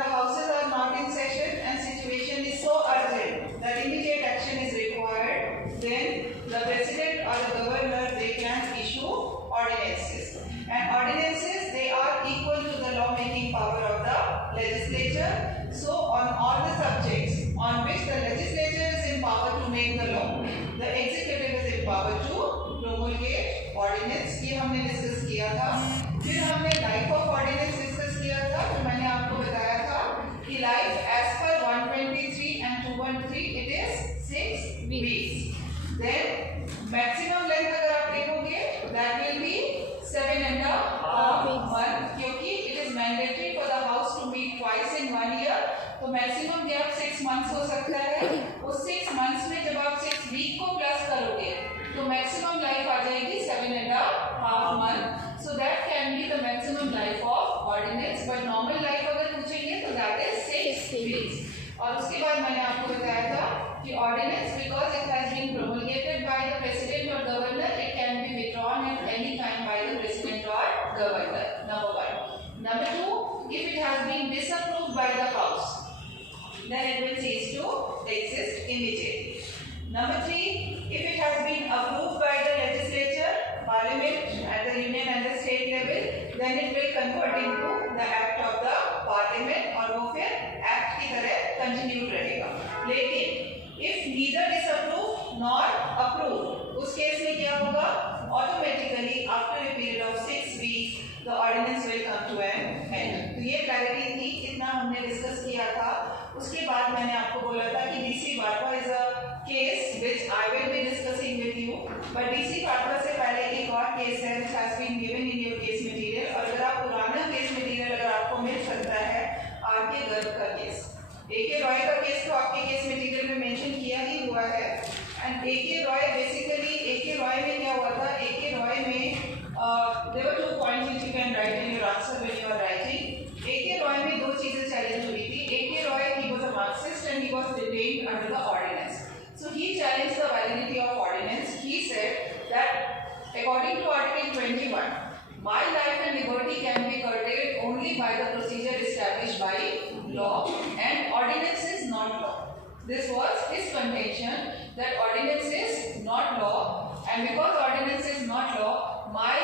the houses are not in session and situation is so urgent that immediate action is required, then the president or the governor, they can issue ordinances. And ordinances, they are equal to the law-making power of the legislature. So on all the subjects on which the legislature is empowered to make the law, the executive is empowered to promulgate ordinance. ये हमने discuss किया था. फिर हमने life of ordinance discuss किया था. तो मैंने आपको बताया था कि life as per 123 and 213 it is 6 weeks. Then maximum length अगर आप देखोगे that will be 7.5 months, क्योंकि it is mandatory for the house to meet twice in 1 year. तो मैक्सिमम गैप 6 months हो सकता है. उस 6 months में जब आप 6 week को प्लस करोगे तो मैक्सिमम लाइफ आ जाएगी 7.5 months. So that can be the maximum life of ordinance. But normal life अगर पूछेंगे तो that is 6 weeks. और उसके बाद मैंने आपको बताया था कि ordinance, because it has been promulgated by the president or governor, it can be withdrawn at any time by the president or governor. Number 1. Number 2, if it has been disapproved by the house, then it will cease to exist immediately. Number 3, if it has been approved by the legislature, parliament at the union and the state level, then it will convert into the act of the parliament और वो फिर act की तरह continued रहेगा. लेकिन if neither disapproved nor approved, उस case में क्या होगा? Automatically after a period of 6 weeks, the ordinance will come to an end. तो ये clarity थी, इतना हमने डिस्कस किया था. उसके बाद मैंने आपको बोला था कि DC Varpa is a case which I will be discussing with you. But DC Varpa से पहले एक और केस है which has been given in your case material. और अगर आप पुराना केस मटेरियल अगर आपको मिल सकता है, आर.के. गर्ग का केस, A.K. रॉय का केस तो आपके केस मटेरियल में मेंशन किया ही हुआ है. And A.K. Roy basically, A.K. Roy में क्या हुआ था? A.K. रॉय में there were 2 points which you can write in your answer when you are writing. A.K. Roy में 2 चीजें चैलेंज हुई थी. A.K. Roy, he was a Marxist and he was detained under the ordinance. So he challenged the validity of ordinance. He said that according to Article 21, my life and liberty can be curtailed only by the procedure established by law, and ordinance is not law. This was his contention, that ordinance is not law, and because ordinance is not law, my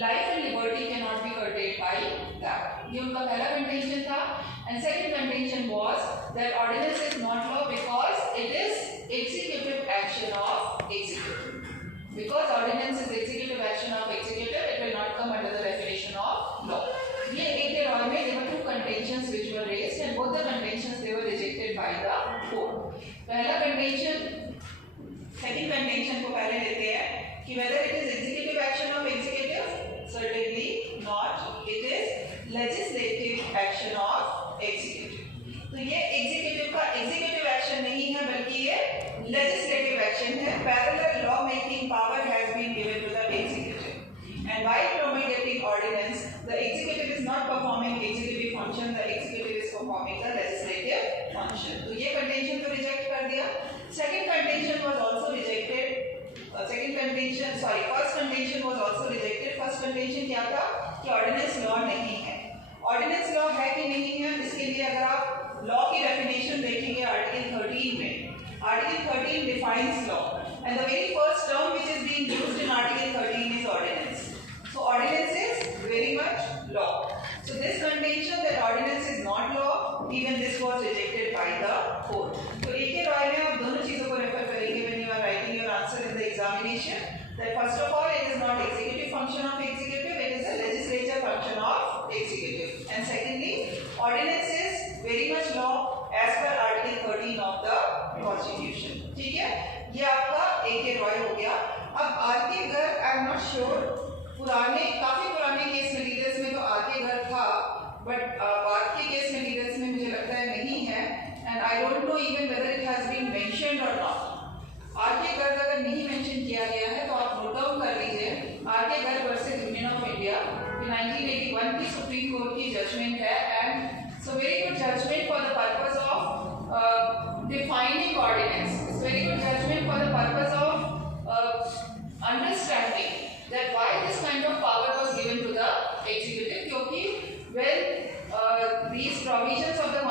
life and liberty cannot be curtailed by that. ये उनका पहला contention था. And second contention was that ordinance is not law because it is executive action of executive. Because ordinance is executive action of executive, it will not come under the definition of law. ये A.K. Roy में there were 2 contentions which were raised, and both the contentions they were rejected by the court. पहला contention, second contention को पहले लेते हैं कि whether it is executive action of executive, certainly not. It is legislative action of executive. तो ये executive का executive action नहीं है बल्कि ये legislative action है. Parallel law making power has been given to the executive. And while promulgating ordinance, the executive is not performing executive function. The executive is performing the legislative function. तो ये contention तो reject कर दिया. Second contention was also rejected. First contention was also rejected. First contention क्या था कि ordinance law नहीं है. Ordinance law है कि नहीं है, इसके लिए अगर आप law की definition देखेंगे Article 13 में, Article 13 defines law, and the very first term which is being used in Article 13 is ordinance. So ordinance is very much law. So this contention that ordinance is not law, even this was rejected by the court. तो A.K. Roy में आप दोनों चीजों को refer करेंगे when you are writing your answer in the examination. That first of all, it is not executive function of executive, it is a legislature function of executive. And secondly, ordinance is very much law as per Article 13 of the Constitution. ठीक है? ये आपका A.K. Roy हो गया. अब R K. Garg, I am not sure, काफी पुराने case materials में तो आर.के. गर्ग था, बट बाद के केस मटीरियल्स में मुझे लगता है नहीं है. And I don't know even whether it has been mentioned और नॉट. आर.के. गर्ग अगर नहीं मेंशन किया गया है तो आप नोट डाउन कर लीजिए. R K. Garg versus union of India 1981 की सुप्रीम कोर्ट की जजमेंट है. And so very good judgement for the purpose of defining ordinance. It's very good judgement for the purpose of understanding that why this kind of power was given to the executive, क्योंकि when these provisions of the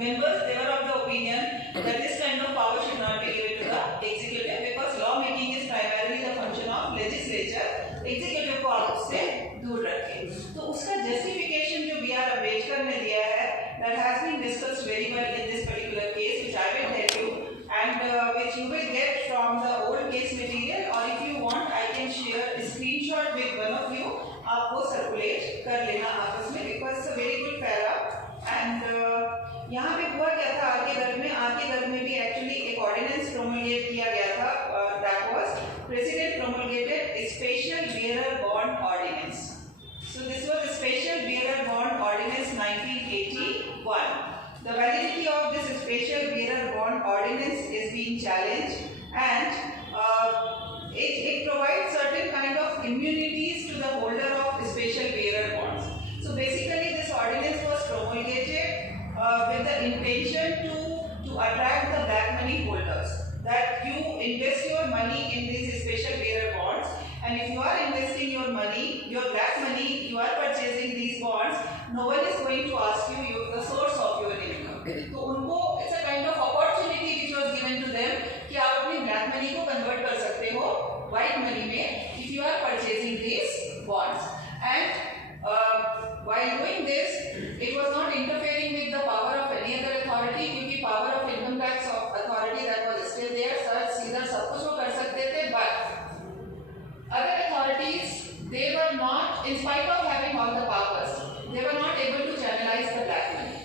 members, they were of the opinion that this kind of power should not be given to the executive because law making is primarily the function of legislature. Executive को आप उससे दूर रखें. तो उसका justification जो B.R. Ambedkar ने दिया है, that has been discussed very well in this particular case, which I will tell you, and which you will get from the old case material, or if you want, I can share a screenshot with one of you. आप वो circulate कर लेना आपस में because it's a very good para. And यहाँ पे हुआ क्या था आके घर में भी actually एक ordinance promulgate किया गया था. That was President promulgated a special bearer bond ordinance. So this was a special bearer bond ordinance 1981. The validity of this special bearer bond ordinance is being challenged, and it provides certain kind of immunities to the holder of special bearer bonds. So basically, this ordinance was promulgated with the intention to attract the black money holders. That you invest your money in these special bearer bonds, and if you are investing your money, your black money, you are purchasing these bonds, no one is going to ask you the source of your income. तो उनको it's a kind of opportunity which was given to them कि आप अपनी black money को convert कर सकते हो white money में if you are purchasing these bonds. And while doing this, it was not interfering with the power of any other authority क्योंकि power of income tax authority that was still there, सीधा सब कुछ वो कर सकते थे, but other authorities they were not, in spite of having all the powers, they were not able to channelize the black money.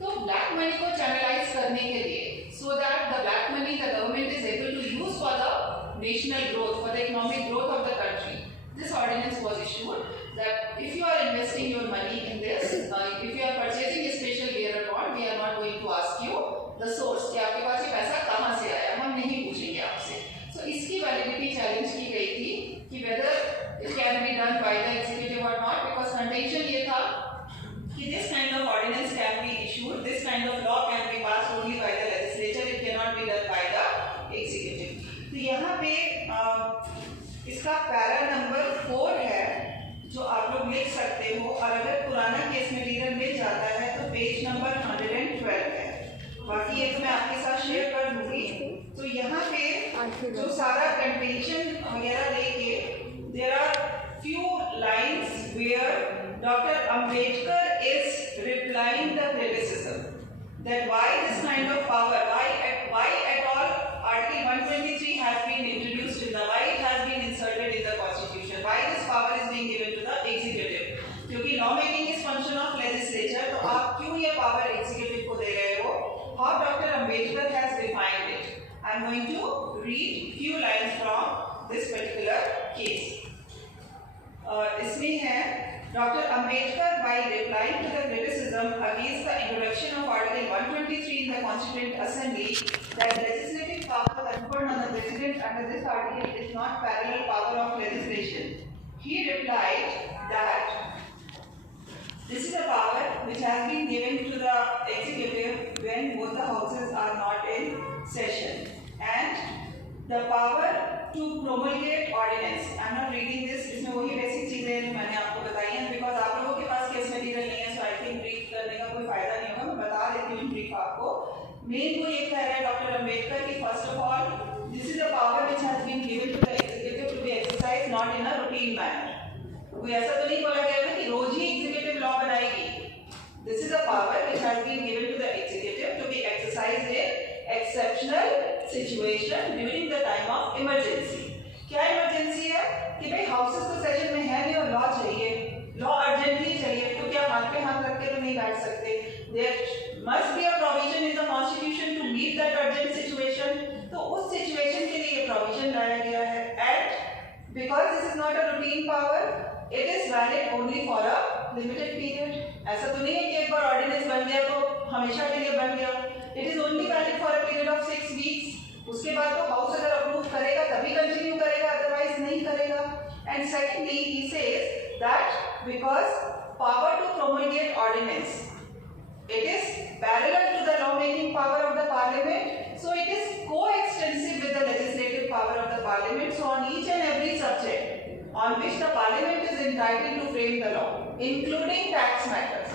तो black money को channelize करने के लिए, so that the black money the government is able to use for the national growth, for the economic growth of the country, this ordinance was issued that if you are investing your money in this, if you are purchasing a special bearer bond, we are not going to ask you the source कि आपके पास ये पैसा कहाँ से आया, हम नहीं पूछेंगे आपसे. So इसकी validity challenge की गई थी कि whether it can be done by the executive or not, because contention ये था कि this kind of ordinance can be issued, this kind of law can be passed only by the legislature, it cannot be done by the executive. तो यहाँ पे इसका para number 4 है जो आप लोग लिख सकते हो, और अगर पुराना केस मटेरियल मिल जाता है तो पेज नंबर 112 है. बाकी ये तो मैं आपके साथ शेयर कर दूंगी. तो यहाँ पे जो सारा कंटेंशन वगैरह लेके there are few lines where Dr. Ambedkar is replying the criticism that why this kind of power, why at all Article 123 has been introduced in the, why it has been inserted in the Constitution, why this power is being given to the executive. क्योंकि law making is function of legislature, तो आप क्यों ये power executive को दे रहे हो? How Dr. Ambedkar has defined it. I am going to read few lines from this particular case. इसमें है Dr. Ambedkar, while replying to the criticism against the introduction of Article 123 in the Constituent Assembly, that legislative power conferred on the President under this article is not parallel power of legislation, he replied that this is a power which has been given to the executive when both the houses are not in session, and the power to promulgate ordinance. I am not reading this. इसमें वही basic चीजें जो मैंने आपको बताई हैं, because आप लोगों के पास केस मटेरियल नहीं है, so I think brief करने का कोई फायदा नहीं होगा. मैं बता देती हूँ brief आपको. मेन वो ये कह रहा है डॉक्टर अम्बेडकर कि first of all, this is a power which has been given to the executive to be exercised not in a routine manner. कोई ऐसा तो नहीं बोला गया है कि रोज ही executive law बनाएगी. This is a power which has been given to the executive to be exercised in exceptional situation during the time of emergency. क्या इमरजेंसी है कि भाई हाउसेस तो सेशन में है नहीं और लॉ चाहिए, लॉ अर्जेंटली चाहिए, तो क्या हाथ पे हाथ रख के तो नहीं बैठ सकते. There must be a provision in the constitution to meet that urgent situation. तो उस सिचुएशन के लिए प्रोविजन लाया गया है. And because this is not a routine power, it is valid only for a limited period. ऐसा तो नहीं है कि एक बार ऑर्डिनेंस बन गया तो हमेशा के लिए बन गया. It is only valid for a period of 6 weeks. उसके बाद तो हाउस अगर अप्रूव करेगा तभी कंटिन्यू करेगा, अदरवाइज नहीं करेगा. And secondly, he says that because power to promulgate ordinance, it is parallel to the law-making power of the parliament, so it is co-extensive with the legislative power of the parliament. So on each and every subject on which the parliament is entitled to frame the law, including tax matters,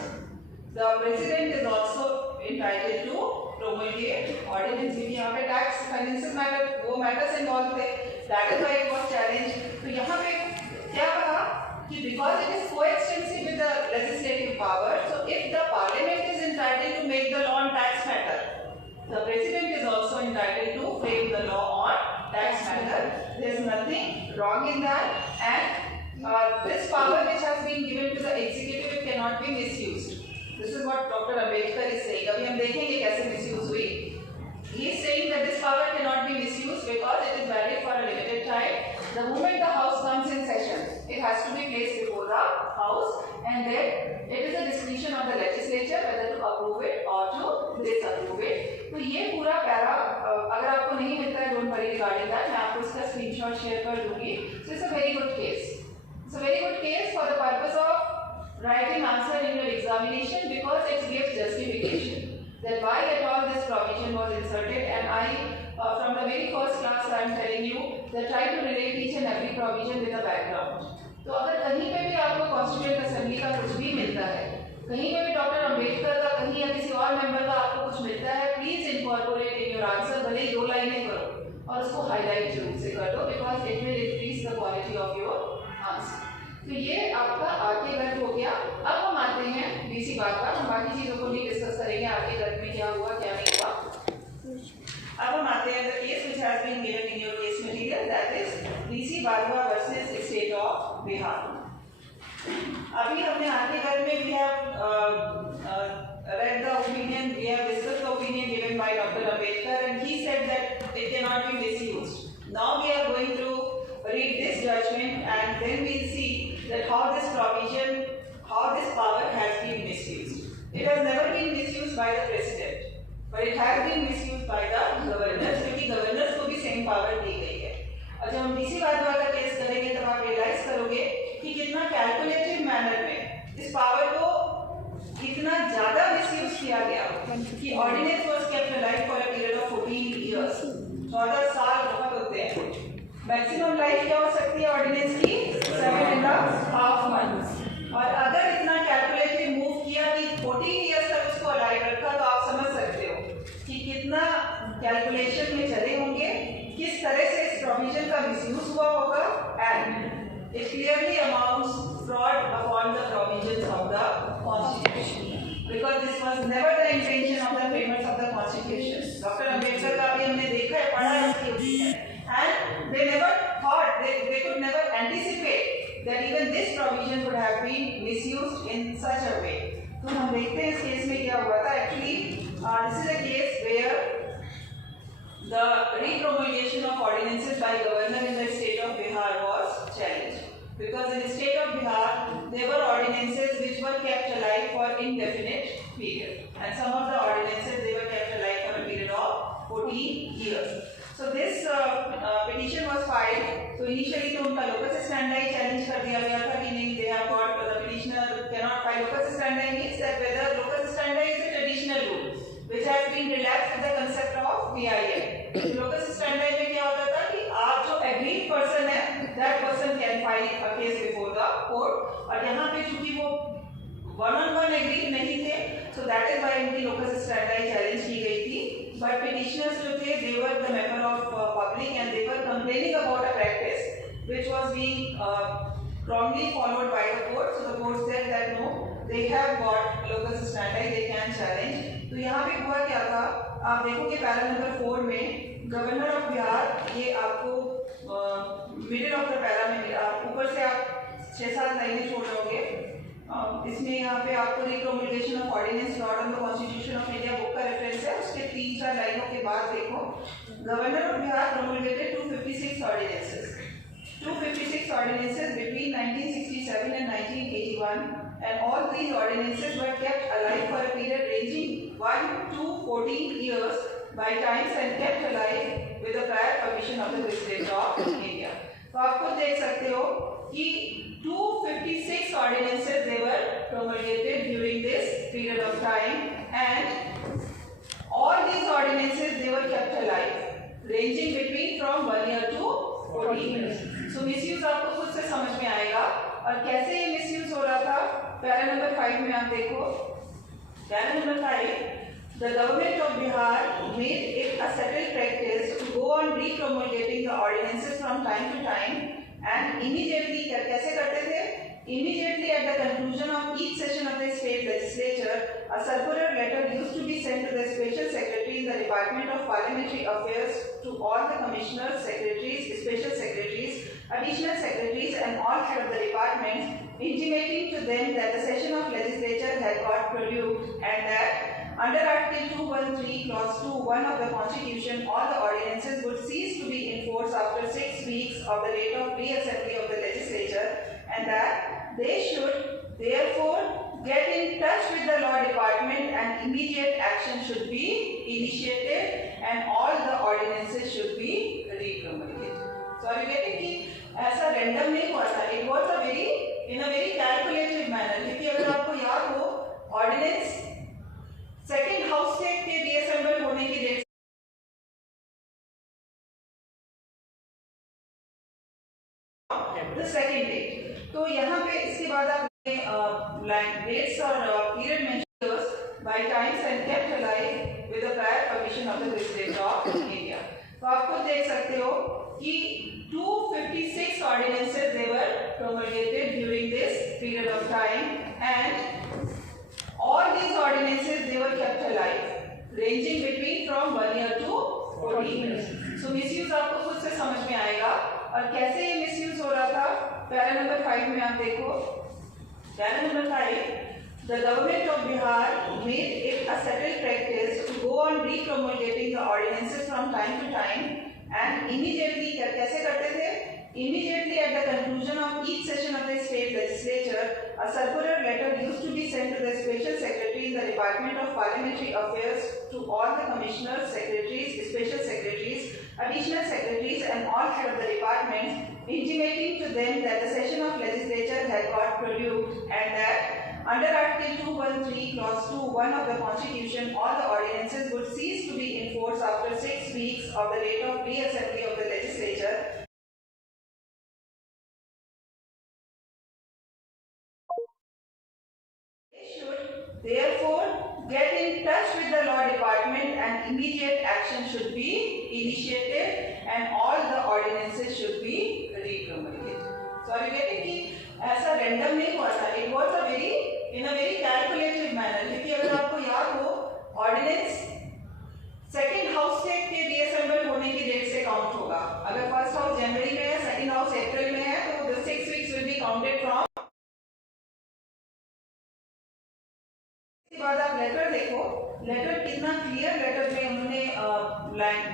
the president is also entitled to promulgate ordinance. क्योंकि यहाँ पे tax financial matter वो matters involve थे, that is why it was challenged. तो यहाँ पे क्या कहा कि because it is coextensive with the legislative power, so if the parliament is entitled to make the law on tax matter, the president is also entitled to frame the law on tax matter. There is nothing wrong in that, and this power which has been given to the executive, it cannot be misused. This is what Dr. Ambedkar is saying. अभी हम देखेंगे कैसे misuse हुई. He is saying that this power cannot be misused because it is valid for a limited time. The moment the house comes in session, it has to be placed before the house, and then it is a discretion of the legislature whether to approve it or to disapprove it. तो ये पूरा para अगर आपको नहीं मिलता है, don't worry regarding that. मैं आपको इसका screenshot share कर दूँगी. So it's a very good case. It's a very good case for the purpose of writing answer in your examination because it gives justification that why at all this provision was inserted. And I from the very first class I am telling you that try to relate each and every provision with a background. तो अगर कहीं पे भी आपको constituent assembly का कुछ भी मिलता है, कहीं पे भी डॉक्टर अंबेडकर का कहीं या किसी और मेंबर का आपको कुछ मिलता है, please incorporate in your answer. भले ही 2 लाइनें करो और उसको हाईलाइट जरूर से कर दो because it will increase the quality of your answer. तो ये आपका आगे गट हो गया. अब हम आते हैं बीसी बात पर. हम बाकी चीज़ों को नहीं डिस्कस करेंगे, आगे गट में क्या हुआ क्या नहीं हुआ. अब हम आते हैं the case which has been given in your case material, that is BC Barua versus state of Bihar. अभी हमने आगे गट में we have read the opinion, we have discussed the opinion given by Dr. Ambedkar, and he said that it cannot be misused. Now we are going to read this judgment and then we'll see that how this provision, how this power has been misused. It has never been misused by the president, but it has been misused by the governors, क्योंकि governors को भी same power दी गई है. और जब हम BC Barua का case करेंगे तब आप रियलाइज करोगे कि कितना कैलकुलेटिव मैनर में इस पावर को इतना ज्यादा मिसयूज किया गया कि ordinance was kept alive for a period of 14 years. 14 साल बहुत होते हैं. मैक्सिमम लाइफ क्या हो सकती है ऑर्डिनेंस की? 7.5 मंथ्स. और अगर इतना कैलकुलेटिव मूव किया कि 14 इयर्स तक उसको अलाइव रखा, तो आप समझ सकते हो कि कितना कैलकुलेशन में चले होंगे, किस तरह से इस प्रोविजन का मिसयूज हुआ होगा. And it clearly amounts fraud upon the provisions of the Constitution, because this was never the intention of the framers of the Constitution. Dr. Ambedkar का भी हमने देखा है, पढ़ा है उसकी opinion, and they never thought, they could never anticipate that even this provision would have been misused in such a way. तो हम देखते हैं इस केस में क्या हुआ था. Actually, this is a case where the repromulgation of ordinances by governor in the state of Bihar was challenged. Because in the state of Bihar, there were ordinances which were kept alive for indefinite period, and some of the ordinances they were kept alive for a period of 14 years. So this petition was filed. So initially तो उनका locus standi challenge कर दिया गया था कि नहीं, they have got the petitioner cannot file locus standi, means that whether locus standi is a traditional rule which has been relaxed with the concept of PIL. locus standi में क्या होता था कि आप जो aggrieved person है, that person can file a case before the court. और यहाँ पे चूंकि वो one-on-one agreed नहीं थे, so that is why इनकी locus standi challenge की गई थी. But petitioners जो थे, they were the member of public and they were complaining about a practice which was being wrongly followed by the court. So the court said that no, they have got locus standi, they can challenge. तो यहाँ पे हुआ क्या था, आप देखोगे para number 4 में governor of Bihar, ये आपको मिडिल ऑफ द पैरा में आप ऊपर से आप 6-7 लाइनें छोड़ रहोगे. इसमें यहाँ पे आपको repromulgation of ordinance lord on the constitution of India book का रेफरेंस है. उसके 3-4 लाइनों के बाद देखो, governor of Bihar promulgated 256 ordinances. 256 ordinances between 1967 and 1981, and all these ordinances were kept alive for a period ranging 1 to 14 years by times and kept alive with the prior permission of the President of India. तो आप खुद देख सकते हो कि 256 ordinances they were promulgated during this period of time, and all these ordinances they were kept alive, ranging between from 1 year to 14 years. So misuse आपको खुद से समझ में आएगा. और कैसे ये misuse हो रहा था, पैरा नंबर 5 में आप देखो. Para number 5, the government of Bihar made it a settled practice to go on re-promulgating the ordinances from time to time, and immediately कैसे करते थे? Immediately at the conclusion of each session of the state legislature, a circular letter used to be sent to the special secretary in the Department of Parliamentary Affairs, to all the commissioners, secretaries, special secretaries, additional secretaries and all head of the departments, intimating to them that the session of legislature had got prolonged and that under Article 213 Clause 2(1) of the Constitution, all the ordinances would cease to be in force after 6 weeks of the date of re-assembly of the legislature, and that they should therefore get in touch with the law department and immediate action should be initiated and all the ordinances should be re-promulgated. So are you getting कि ऐसा random नहीं हुआ था? It was a in a very calculated manner. क्योंकि अगर आपको याद हो, ordinance सेकेंड हाउस के रीअसेंबल होने की डेट द सेकेंड डेट, तो यहाँ पे इसके बाद आप डेट्स और period mentions by times and kept alive with the prior permission of the president of India. तो आप खुद देख सकते हो कि 256 ordinances they were promulgated during this period of time, and all these ordinances they were kept alive, ranging between from 1 year to 14 years. So misuse आपको खुद से समझ में आएगा और कैसे ये misuse हो रहा था। पैरा नंबर 5 में आप देखो, para number 5, the government of Bihar made it a settled practice to go on re-promulgating the ordinances from time to time, and immediately कैसे करते थे? Immediately at the conclusion of each session of the state legislature, a circular letter used to be sent to the special secretary in the Department of Parliamentary Affairs, to all the commissioners, secretaries, special secretaries, additional secretaries and all head of the departments, intimating to them that the session of legislature had got prolonged and that under Article 213 Clause 2(1) of the Constitution, all the ordinances would cease to be in force after 6 weeks of the date of re-assembly of the legislature. Therefore, get in touch with the law department and immediate action should be initiated and all the ordinances should be re-promulgated. So are you getting कि ऐसा random नहीं हुआ था? It was in a very calculated manner. क्योंकि अगर आपको याद हो, ordinance सेकेंड हाउस के रीअसेंबल होने की डेट से काउंट होगा। अगर फर्स्ट हाउस जनवरी में है, सेकेंड हाउस अप्रैल में है, तो the 6 weeks will be counted from। इसके बाद आप लेटर देखो, लेटर कितना क्लियर लेटर में उन्होंने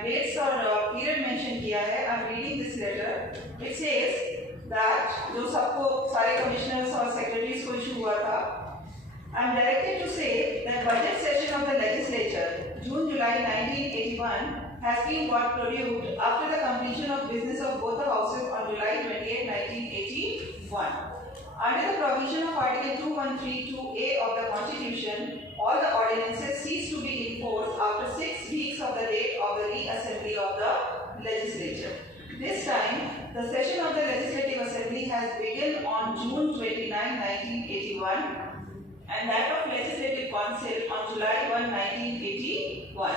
डेट्स और पीरियड मेंशन किया है। I am reading this letter. It says that जो सबको सारे कमिश्नर्स और सेक्रेटरीज को इशू हुआ था, I am directed to say that budget session of the legislature June-July 1981 has been got prorogued after the completion of business of both the houses on July 28, 1981. Under the provision of Article 2132A of the Constitution, all the ordinances cease to be in force after 6 weeks of the date of the re-assembly of the legislature. This time, the session of the Legislative Assembly has begun on June 29, 1981, and that of Legislative Council on July 1, 1981.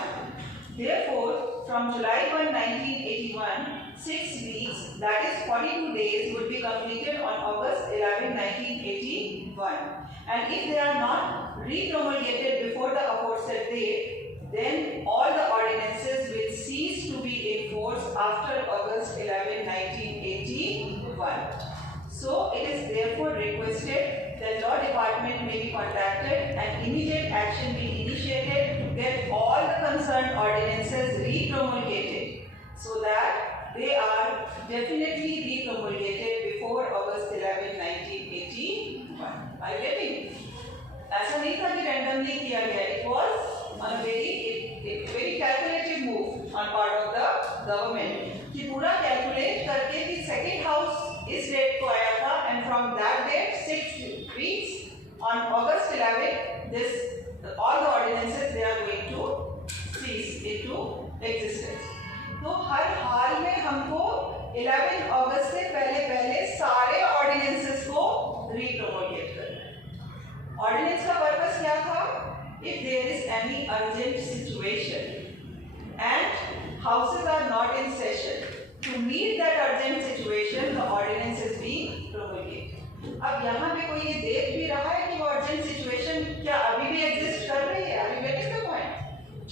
Therefore, from July 1, 1981, 6 weeks, that is 42 days, would be completed on August 11, 1981. And if they are not re-promulgated before the aforesaid date, then all the ordinances will cease to be in force after August 11, 1981. So, it is therefore requested that law department may be contacted and immediate action be initiated to get all the concerned ordinances re-promulgated, so that they are definitely re-promulgated before August 11, 1981. Are you getting? ऐसा नहीं था कि randomly किया गया. It was on a very calculated move on part of the government कि पूरा calculate करके कि second house इस डेट को आया था, and from that date 6 weeks on August 11 all the ordinances they are going to cease into existence. तो हर हाल में हमको 11 अगस्त से पहले सारे ऑर्डिनेंसेस को री-प्रोमोट करना है। ऑर्डिनेंस का पर्पस क्या था? If there is any urgent session. To meet that urgent situation, the ordinance is being promulgated. अब यहाँ पे कोई ये देख भी रहा है कि वो अर्जेंट सिचुएशन क्या अभी भी एग्जिस्ट कर रही है? अभी गेटिंग द पॉइंट?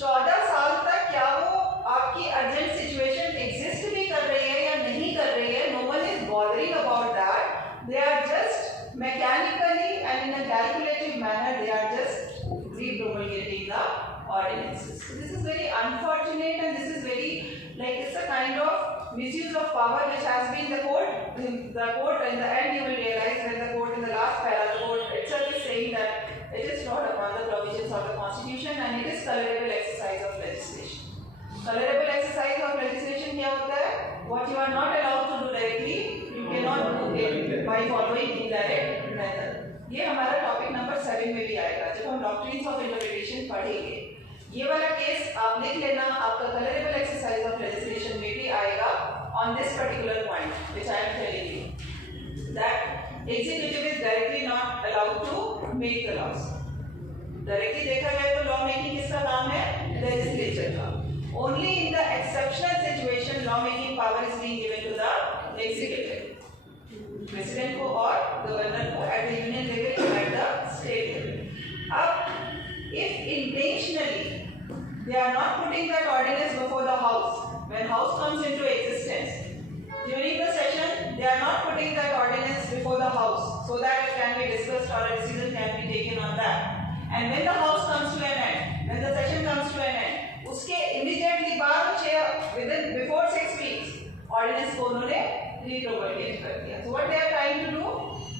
14 साल तक क्या वो आपकी अर्जेंट सिचुएशन एग्जिस्ट भी कर रही है या नहीं कर रही है? No one is bothering about that. They are just mechanically and in a calculative manner they are just re-promulgating the ordinances. So this is very unfortunate and this is very like it's a kind of misuse of power which has been the court in the end you will realize when the court in the last para the court itself is saying that it is not upon the provisions of the constitution and it is tolerable exercise of legislation. Tolerable exercise of legislation क्या होता है? What you are not allowed to do directly you cannot do it by following indirect method. ये हमारा topic number 7 में भी आएगा जब हम डॉक्ट्रिन्स ऑफ इंटरप्रिटेशन पढ़ेंगे. ये वाला केस आप लिख लेना, आपका टॉलरेबल एक्सरसाइज ऑफ लेजिस्लेशन में भी आएगा on this particular point which I am telling you that executive is directly not allowed to make the laws. Directly देखा जाए तो लॉ मेकिंग किसका काम है? लेजिस्लेचर का. Only in the exceptional situation law making power is being given to the executive, president को और governor को at the union level at the state level. अब if intentionally they are not putting that ordinance before the house when house comes into existence during the session they are not putting that ordinance before the house so that it can be discussed or a decision can be taken on that, and when the house comes to an end, when the session comes to an end, uske immediately बाद within before 6 weeks ordinance को उन्होंने re-promulgate कर दिया. So what they are trying to do,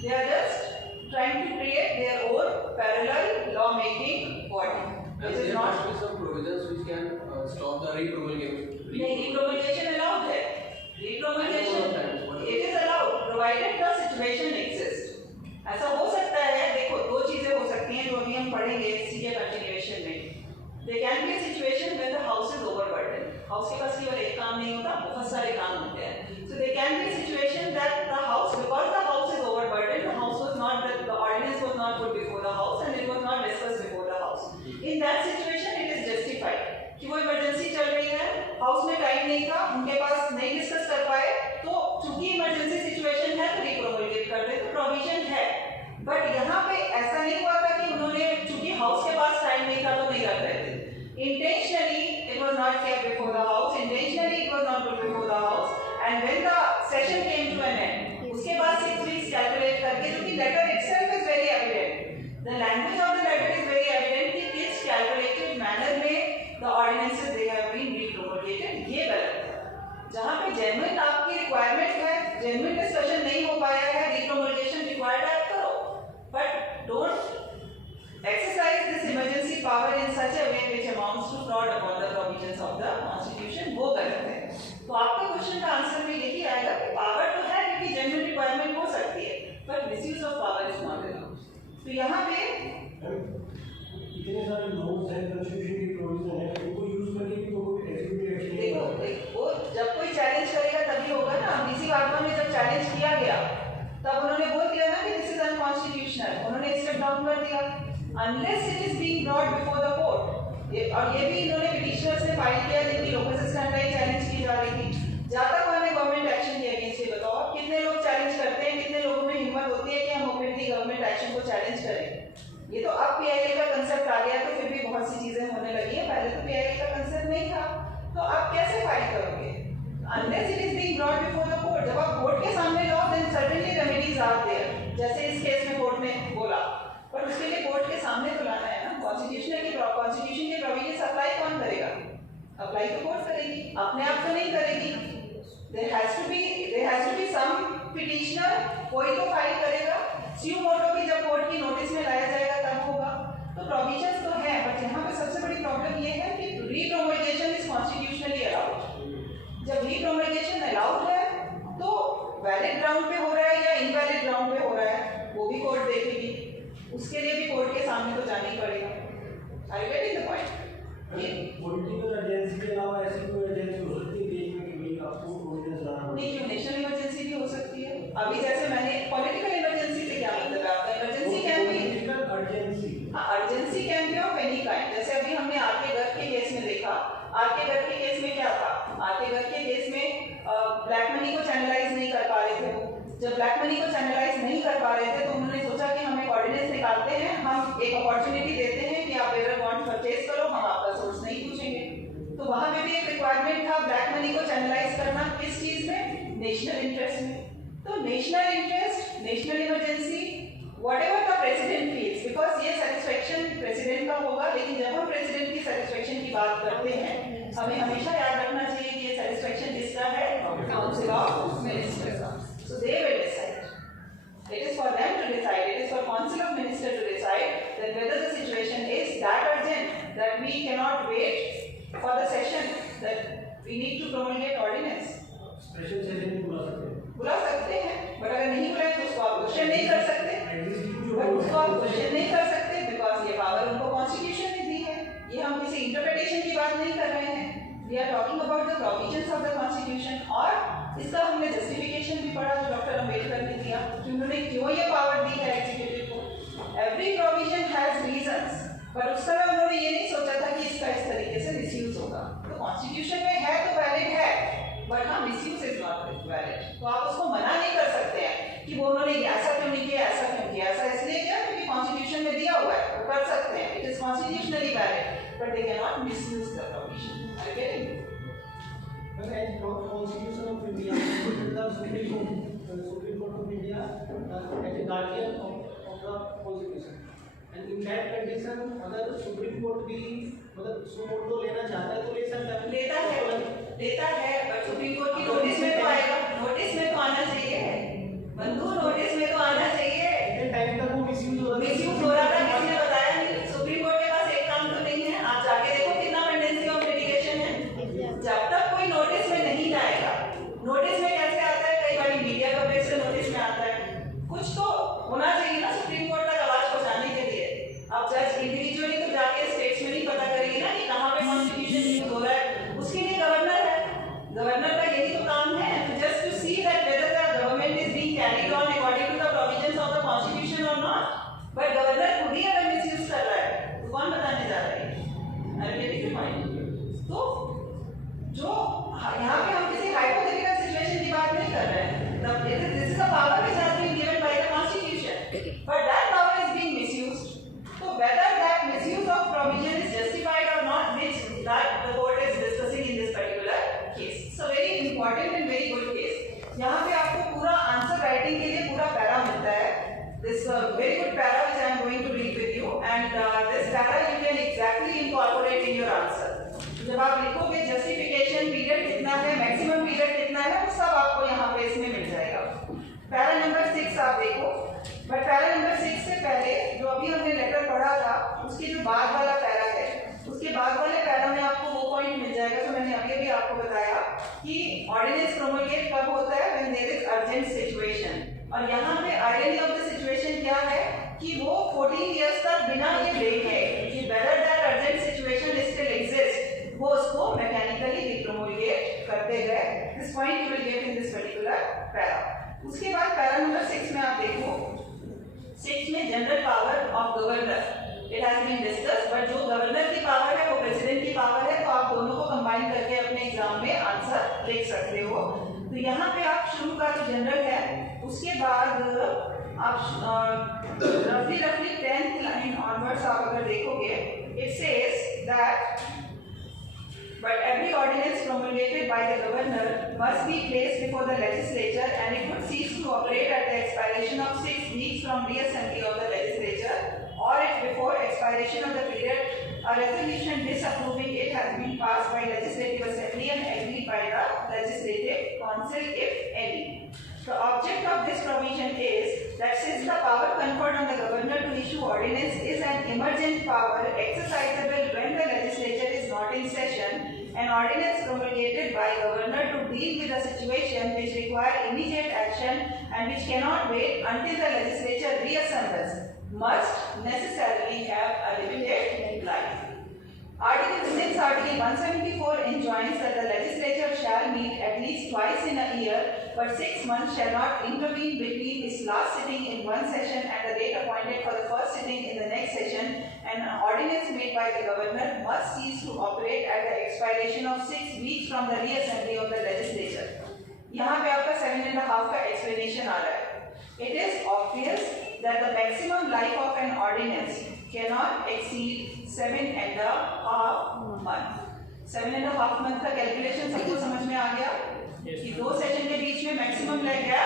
they are just trying to create their own parallel law making body. There must be some provisions which can stop the re-promulgation. Re-promulgation allowed है. Re-promulgation it is allowed provided the situation exists. ऐसा हो सकता है, देखो दो चीजें हो सकती हैं जो अभी हम पढ़ेंगे इसी के कंटिन्यूएशन में. There can be a situation when the house is overburdened. House के पास केवल एक काम नहीं होता, बहुत सारे काम होते हैं. So there can be a situation that the house, because the house is overburdened, the house was not, the ordinance was not put before the house and it was not discussed before the house. In that situation, it is justified. कि वो emergency चल रही है, house में time नहीं था, उनके पास नहीं डिस्कस कर पाए, तो चूंकि इमरजेंसी सिचुएशन है तो रिप्रोमulgate कर दे, तो प्रोविजन है. बट यहाँ पे ऐसा नहीं हुआ था कि उन्होंने चूंकि हाउस के पास टाइम नहीं था तो नहीं रख रहे थे. Intentionally, it was not kept before the house. Intentionally, it was not put before the house. And when the session came to an end, उसके बाद 6 weeks calculate करके, जो कि letter itself is very evident. The language of the letter is very evident कि किस calculated manner में the ordinances they have been re-promulgated. ये गलत है. जहाँ पे genuine आपकी requirement है, genuine discussion नहीं हो पाया है, re-promulgation required आप करो. But don't exercise this emergency power in such a way which amounts to fraud upon the provisions of the constitution. वो गलत है. तो आपके क्वेश्चन का आंसर में यही आएगा कि पावर तो है क्योंकि जेन्युइन रिक्वायरमेंट हो सकती है, पर misuse of power is not allowed. तो यहाँ पे इतने सारे लॉज हैं, कॉन्स्टिट्यूशन की प्रोविजन है, उनको यूज करके भी तो कोई एग्जीक्यूटिव एक्शन देखो वो जब कोई चैलेंज करेगा तभी होगा ना. बीसी वार्ता में जब चैलेंज किया गया तब उन्होंने बोल दिया ना कि दिस इज अनकॉन्स्टिट्यूशनल, उन्होंने स्टेप डाउन कर दिया. Unless it is being brought before the court, और ये भी इन्होंने पिटिशनर्स ने फाइल किया जिनकी लोकल स्टैंडर्ड चैलेंज की जा रही थी. जहाँ तक हमें गवर्नमेंट एक्शन के अगेंस्ट ये बताओ कितने लोग चैलेंज करते हैं, कितने लोगों में हिम्मत होती है कि हम ओपनली गवर्नमेंट एक्शन को चैलेंज करें. ये तो अब पीआईएल का कंसेप्ट आ गया तो फिर भी बहुत सी चीजें होने लगी है. पहले तो पीआईएल का कंसेप्ट नहीं था, तो आप कैसे फाइट करोगे? Unless it is being brought before the court. जब आप कोर्ट के सामने लो then certainly remedies are there, जैसे इस केस में कोर्ट ने बोला, पर उसके लिए कोर्ट के सामने तो लाना है ना. कॉन्स्टिट्यूशन के प्रोविजंस अप्लाई कौन करेगा? अप्लाई तो कोर्ट करेगी, अपने आप तो नहीं करेगी. There has to be some petitioner, कोई तो फाइल करेगा. स्यू मोटो भी जब कोर्ट की नोटिस में लाया जाएगा तब होगा. तो प्रोविजंस तो है, बट यहाँ पे सबसे बड़ी प्रॉब्लम ये है कि re-promulgation is constitutionally allowed. जब re-promulgation allowed है तो वैलिड ग्राउंड पे हो रहा है या इनवैलिड ग्राउंड पे हो रहा है वो भी कोर्ट देखेगी. उसके लिए भी कोर्ट के सामने तो जाना ही पड़ेगा. Are you getting the point? Political agency के अलावा ऐसी कोई एजेंसी हो सकती है देश में कि आपको प्रोविजंस लाना नहीं, क्यों नेशनल इमरजेंसी भी हो सकती है. अभी जैसे मैंने पॉलिटिकल इमरजेंसी से क्या मतलब है आपका? Emergency can be urgency. Urgency can be of any kind. जैसे अभी हमने आरके गर्ग के केस में देखा. आरके गर्ग के केस में क्या था? आरके गर्ग के केस में ब्लैक मनी को चैनलाइज नहीं कर पा रहे थे वो। जब ब्लैक मनी को चैनलाइज नहीं कर पा रहे थे तो उन्होंने सोचा कि हम एक ऑर्डिनेंस निकालते हैं, हम एक अपॉर्चुनिटी देते हैं कि आप बेरर बॉन्ड परचेज करो, हम आपका सोर्स नहीं पूछेंगे। तो वहां पे भी एक रिक्वायरमेंट था ब्लैक मनी को चैनलाइज करना, किस चीज में? नेशनल इंटरेस्ट में। तो national interest, national emergency, whatever the president feels, because ये satisfaction प्रेसिडेंट का होगा, लेकिन जब हम प्रेसिडेंट की satisfaction की बात करते हैं हमें हमेशा याद रखना चाहिए कि ये satisfaction किसका है? Council of Ministers का। So they will decide. It is for them to decide. It is for Council of Ministers to decide that whether the situation is that urgent that we cannot wait for the session, that we need to promulgate ordinance. Special session बुला सकते हैं, but अगर नहीं बुलाए तो उसको आप question नहीं कर सकते, उसको आप क्वेश्चन नहीं कर सकते बिकॉज ये पावर उनको कॉन्स्टिट्यूशन ने दी है। ये हम किसी इंटरप्रिटेशन की बात नहीं कर रहे हैं, we are talking about the provisions of the constitution. और इसका हमने जस्टिफिकेशन भी पढ़ा जो डॉक्टर अम्बेडकर ने दिया कि उन्होंने क्यों ये पावर दी है एग्जीक्यूटिव को। Every provision has reasons, but उस समय उन्होंने ये नहीं सोचा था कि इसका इस तरीके से मिसयूज होगा। तो कॉन्स्टिट्यूशन में है तो वैलिड है, बट हाँ मिसयूज इज नॉट वैलिड। तो आप उसको मना नहीं कर सकते हैं कि वो उन्होंने ऐसा क्यों नहीं किया, ऐसा क्यों किया। ऐसा इसलिए किया क्योंकि कॉन्स्टिट्यूशन में दिया हुआ है, वो कर सकते हैं, it is constitutionally valid, but they cannot misuse the provision. Are you getting? Well, as Constitution of India, the Supreme Court of India as a guardian of the Constitution, and in that condition, अगर Supreme Court भी मतलब supreme court तो लेना चाहता है तो ले सकता है, लेता है, बट सुप्रीम कोर्ट की नोटिस में तो आएगा, नोटिस में तो आना चाहिए, बंधु नोटिस में तो आना चाहिए। टाइम तक वो मिसयूज हो रहा था, किसने बताया नहीं? सुप्रीम कोर्ट के पास एक काम तो नहीं है, आप जाके देखो कितना पेंडेंसी ऑफ लिटिगेशन है। जब तक कोई नोटिस में नहीं जाएगा, नोटिस में कैसे आता है? कई बार मीडिया कवरेज से नोटिस में आता है, कुछ तो होना चाहिए ना सुप्रीम कोर्ट तक आवाज पहुंचाने के लिए। अब जज इंडिविजुअली तो जाके स्टेट्स में नहीं पता करेगी ना कि कहाँ पे कॉन्स्टिट्यूशन यूज हो रहा है, उसके लिए गवर्नर है, गवर्नर का यही तो काम है, just to see that whether the government is being carried on according to the provisions of the constitution और नॉट। बट गवर्नर खुद ही अगर मिसयूज कर रहा है तो कौन बताने जा रहा है? अरे गेटिंग योर पॉइंट? तो जो यहाँ पे हम किसी हाइपोथेटिकल सिचुएशन की बात नहीं कर रहे हैं, this is a power which has been given by the constitution, but that power is being misused. So whether that misuse of provision is justified or not, which that the court is discussing in this particular case. So very important and very good case. यहाँ पे आपको पूरा answer writing के लिए पूरा para मिलता है। This very good para which I am going to read with you, and this para you can exactly incorporate in your answer. जब आप लिखोगे जस्टिफिकेशन पीरियड कितना है, मैक्सिमम पीरियड कितना है, वो सब आपको यहाँ पे इसमें मिल जाएगा। पैरा नंबर 6 आप देखो, बट पैरा नंबर 6 से पहले जो अभी हमने लेटर पढ़ा था उसके जो बाद वाला पैरा है, उसके बाद वाले पैरा में आपको वो पॉइंट मिल जाएगा जो मैंने अभी अभी आपको बताया कि ऑर्डिनेंस प्रोमulgate कब होता है? When there is urgent situation. और यहाँ पे आइडेंटिटी ऑफ द सिचुएशन क्या है कि वो 14 इयर्स तक बिना ये देखे कि whether that urgent situation still exist, वो उसको मैकेनिकली रिप्रोमulgate करते गए। This point you will get in this particular para. उसके बाद पैरा नंबर 6 में आप देखो, 6 में general power of governor it has been discussed, but जो गवर्नर की पावर है वो प्रेसिडेंट की पावर है, तो आप दोनों को कंबाइन करके अपने एग्जाम में आंसर लिख सकते हो। तो यहाँ पे आप शुरू का तो जनरल है, उसके बाद आप रफली 10th लाइन ऑनवर्ड्स आप अगर देखोगे, it says that but every ordinance promulgated by the governor must be placed before the legislature, and it would cease to operate at the expiration of 6 weeks from reassembly of the legislature, or if before expiration of the period a resolution disapproving it has been passed by legislative assembly and agreed by the legislative council if any. The object of this provision is that since the power conferred on the governor to issue ordinance is an emergent power exercisable when the legislature is not in session, an ordinance promulgated by governor to deal with a situation which require immediate action and which cannot wait until the legislature reassembles must necessarily have a limited life. Since Article 174 enjoins that the legislature shall meet at least twice in a year, but 6 months shall not intervene between its last sitting in one session and the date appointed for the first sitting in the next session, an ordinance made by the governor must cease to operate at the expiration of 6 weeks from the reassembly of the legislature. Half का explanation आ रहा है. It is obvious that the maximum life of an ordinance cannot exceed 7.5 months. 7.5 month का calculation सबको समझ में आ गया कि 2 session के बीच में मैक्सिमम लग गया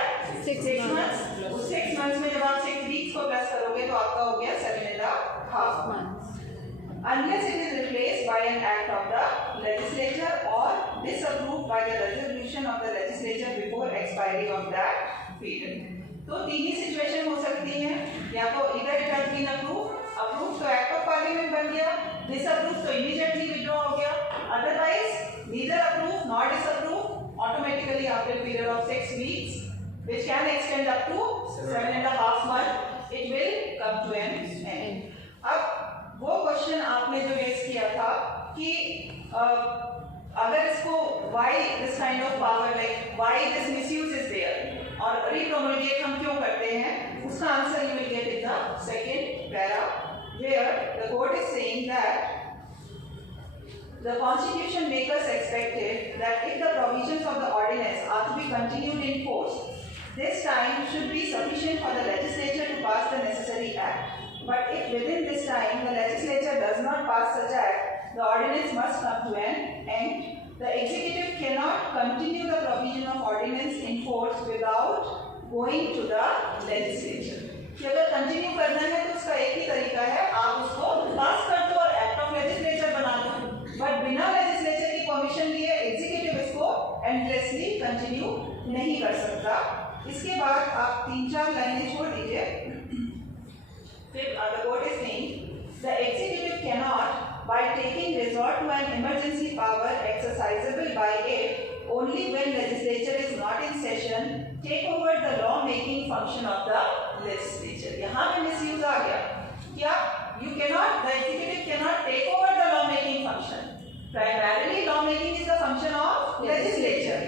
6 months. उस 6 months में जब आप 6 weeks को प्लस करोगे तो आपका हो गया 7.5 months. Unless it is replaced by an act of the legislature or disapproved by the resolution of the legislature before expiry of that period. तो तीन ही सिचुएशन हो सकती हैं, या तो इधर इट हैज बीन अप्रूव तो एक्ट ऑफ पार्लियामेंट बन गया, डिसअप्रूव तो इमीडिएटली विड्रॉ हो गया, otherwise neither approve not disapprove automatically after period of 6 weeks which can extend up to 7.5 months it will come to an end. अब वो question आपने जो रेज किया था कि अगर इसको why this kind of power, like why this misuse is there और repromulgate हम क्यों करते हैं, उसका answer you will get in the second para where the court is saying that the constitution makers expected that if the provisions of the ordinance are to be continued in force, this time should be sufficient for the legislature to pass the necessary act. But if within this time the legislature does not pass such act, the ordinance must come to an end. The executive cannot continue the provision of ordinance in force without going to the legislature. कि अगर continue करना है तो उसका एक ही तरीका है, आप उसको पास कर दो और एक्ट ऑफ लेजिस्लेचर बना दो, बट बिना लेजिस्लेचर की परमिशन लिए एग्जीक्यूटिव इसको एंडलेसली कंटिन्यू नहीं कर सकता. इसके बाद आप 3-4 लाइनें छोड़ दीजिए. फिर the court is saying the executive cannot, by taking resort to an emergency power exercisable by it only when legislature is not in session, take over the law making function of the legislature. यहाँ पे misuse आ गया. क्या? You cannot, the executive cannot take over the law making function. Primarily law making is the function of legislature.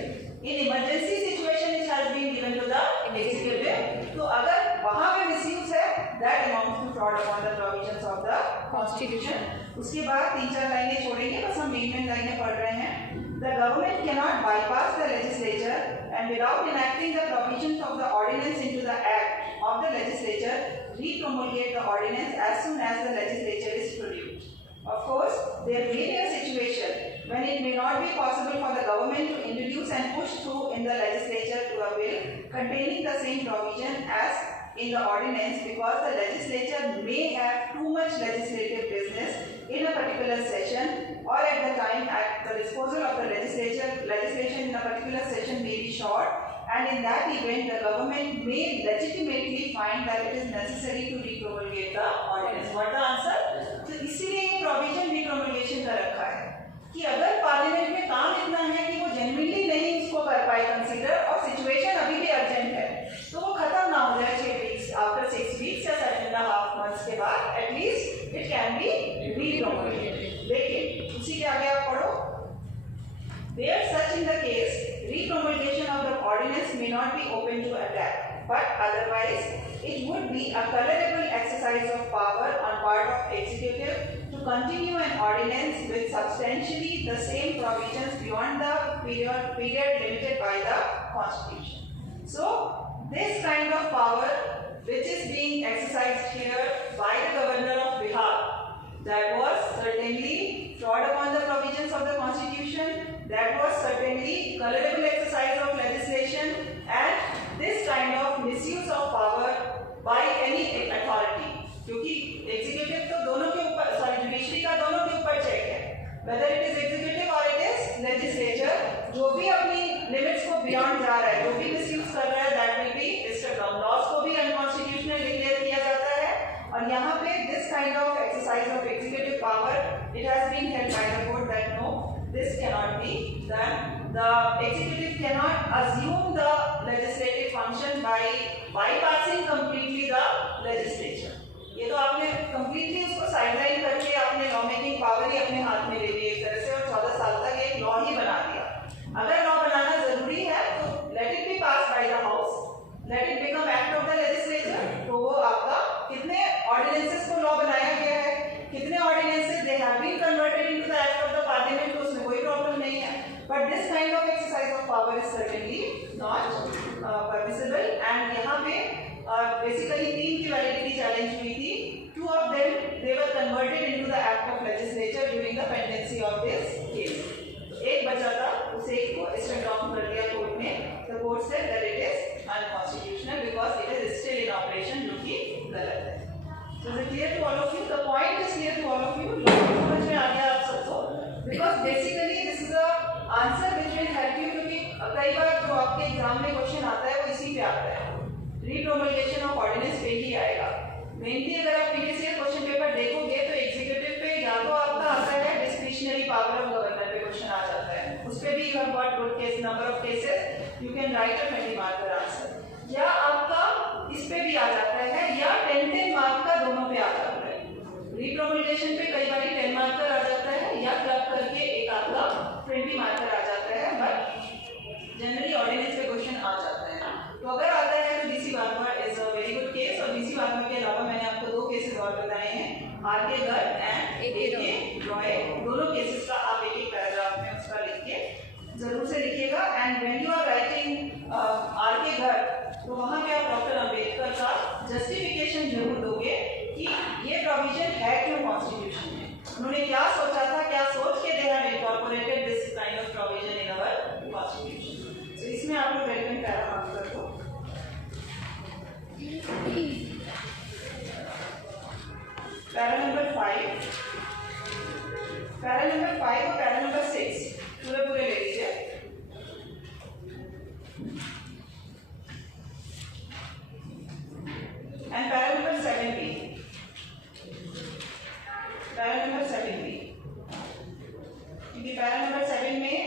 In emergency situation it has been given to the executive. तो अगर वहाँ पे misuse है, that amounts to fraud upon the provisions of the constitution. उसके बाद 3-4 लाइनें छोड़ेंगे, बस हम मेन लाइनें पढ़ रहे हैं. The government cannot bypass the legislature and without enacting the provisions of the ordinance into the act of the legislature, re-promulgate the ordinance as soon as the legislature is produced. Of course, there may be a situation when it may not be possible for the government to introduce and push through in the legislature to a bill containing the same provision as in the ordinance because the legislature may have too much legislative business in a particular session or at the time at the disposal of the legislation in a particular session may be short, and in that event the government may legitimately find that it is necessary to re-promulgate the ordinance. What the answer? तो इसीलिए ये provision re-promulgation का रखा है कि अगर parliament में काम इतना है कि वो जेन्युइनली नहीं उसको कर पाए कंसीडर और सिचुएशन अभी भी अर्जेंट है, तो वो खत्म ना हो जाए 6 weeks आफ्टर 6 weeks या 7.5 months के बाद, at least it can be re-promulgated. लेकिन उसी के आगे आप पढ़ो, where such in the case re-promulgation of the ordinance may not be open to attack, but otherwise it would be a tolerable exercise of power on part of executive to continue an ordinance with substantially the same provisions beyond the period limited by the Constitution. So, this kind of power which is being exercised here by the Governor of Bihar, that was certainly fraud upon the provisions of the Constitution, that was certainly tolerable exercise of legislation, and this kind of misuse of power by any authority. क्योंकि executive तो दोनों के ऊपर, sorry judiciary का दोनों के ऊपर check है, वेदर इट इज एग्जीक्यूटिव और इट इज लेजिस्लेचर, जो भी अपनी लिमिट्स को बियॉन्ड जा रहा है, जो भी मिसयूज कर रहा है, that will be disturb. Laws को भी अनकॉन्स्टिट्यूशनल डिक्लेयर किया जाता है, और यहाँ पे this kind of exercise of executive power it has been held by the court that no, this cannot be done. The executive cannot assume the legislative function by bypassing completely the legislature. ये तो आपने completely उसको sideline करके आपने law making power ही अपने हाथ में ले ली एक तरह से, और 14 साल तक एक law ही बना दिया. अगर law बनाना जरूरी है तो let it be passed by the house, let it become act of the legislature. तो वो आपका कितने ordinances को law बनाया गया है, कितने ordinances they have been converted into the act of the parliament, तो उसमें कोई प्रॉब्लम नहीं है. But this kind of exercise of power power is certainly not permissible. And यहाँ पे basically 3 की validity challenge हुई थी. 2 of them they were converted into the act of legislature during the pendency of this case. एक बचा था, उसे एक को स्टेप डाउन कर दिया कोर्ट में. The court said that it is unconstitutional because it is still in operation, जो कि गलत है. So is it clear to all of you? The point is clear to all of you. समझ में आ गया आप सबको? Because basically this is a answer which will help you, क्योंकि कई बार जो आपके एग्जाम में क्वेश्चन आता है वो इसी पे आता है. Repromulgation of ordinance पे ही आएगा. मेनली अगर आप प्रीवियस क्वेश्चन पेपर देखोगे तो एग्जीक्यूटिव पे या तो आपका आता है डिस्क्रिशनरी पावर ऑफ गवर्नर पे क्वेश्चन आ जाता है. उस पे भी you have got good case number of cases, you can write a 20 marker answer. या आपका इस पे भी आ जाता है, या 10 मार्क का दोनों पे आ जाता है. रिप्रोमल्गेशन पे कई बार 10 मार्कर आ जाता है, या क्लब करके एक आपका 20 मार्कर आ जाता है, बट जनरली ऑर्डिनेंस पे क्वेश्चन आ जाता है. तो अगर आता है तो DC Verma is a very good case. और डीसी वर्मा के अलावा मैंने आपको 2 केसेस और बताए हैं, आरके गर्ग एंड एके रॉय. दोनों केसेस का आप एक पैराग्राफ में उसका लिख के जरूर से लिखिएगा. And when you are writing R K Garg, तो वहाँ पे आप डॉक्टर अंबेडकर का जस्टिफिकेशन जरूर दोगे कि ये प्रोविजन है क्यों कॉन्स्टिट्यूशन में, उन्होंने क्या सोचा था, क्या सोच के they have incorporated this kind of provision in our constitution. तो इसमें आप लोग रेलेवेंट पैरा मार्क कर दो. पैरा नंबर 5, पैरा नंबर 5 और पैरा नंबर 6 पूरे ले लीजिए. And para number 7B. Para number 7B. क्योंकि para number 7 में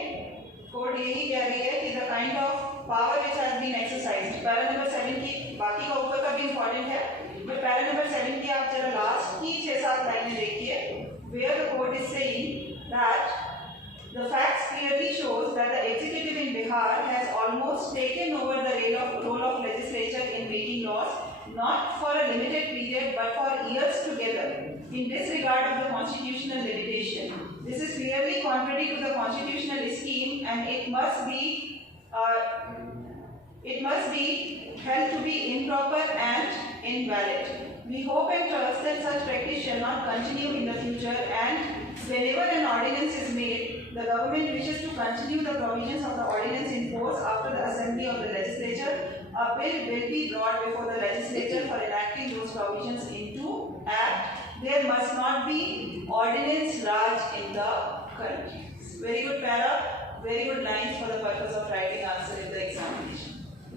कोड यही कह रही है कि the kind of power which has been exercised. para number 7 की बाकी का ऊपर का भी important है, but para number 7 की आप जरा लास्ट की 6-7 लाइनें देखिए, where the court is saying that the facts clearly shows that the executive in Bihar has almost taken over the role of legislature in making laws, not for a limited period but for years together, in disregard of the constitutional limitation. This is clearly contrary to the constitutional scheme, and it must be held to be improper and invalid. We hope and trust that such practice shall not continue in the future, and whenever an ordinance is made, the government wishes to continue the provisions of the ordinance in force after the assembly of the legislature, a bill will be brought before the legislature for enacting those provisions into act. There must not be ordinance Raj in the country. Very good para, very good lines for the purpose of writing answer in the examination.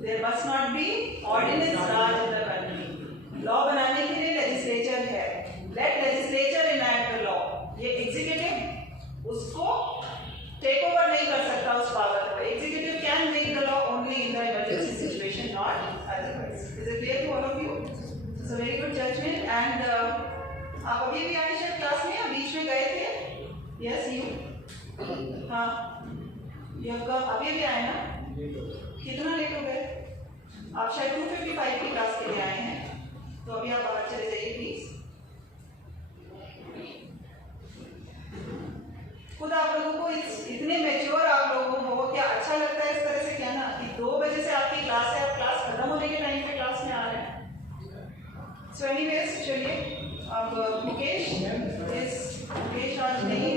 There must not be ordinance Raj in the country. Law बनाने के लिए legislature है. Let legislature enact the law. ये executive उसको take over नहीं कर सकता उस power को. Executive can make the law only in the emergency situation, not otherwise. Is it clear to all of you? It's a very good judgment. And आप अभी भी आए शायद क्लास में, या बीच में गए थे? Yes, you. हाँ, you कब अभी भी आए ना? कितना लेट हो गए? आप शायद 255 की क्लास के लिए आए हैं, तो अभी आप बाहर चले जाइए प्लीज. खुद आप लोगों को इतने मैच्योर आप लोगों को क्या अच्छा लगता है इस तरह से कहना कि 2 बजे से आपकी क्लास है, आप क्लास खत्म होने के टाइम पे क्लास में आ रहे हैं. सो एनीवेज चलिए, अब मुकेश आज नहीं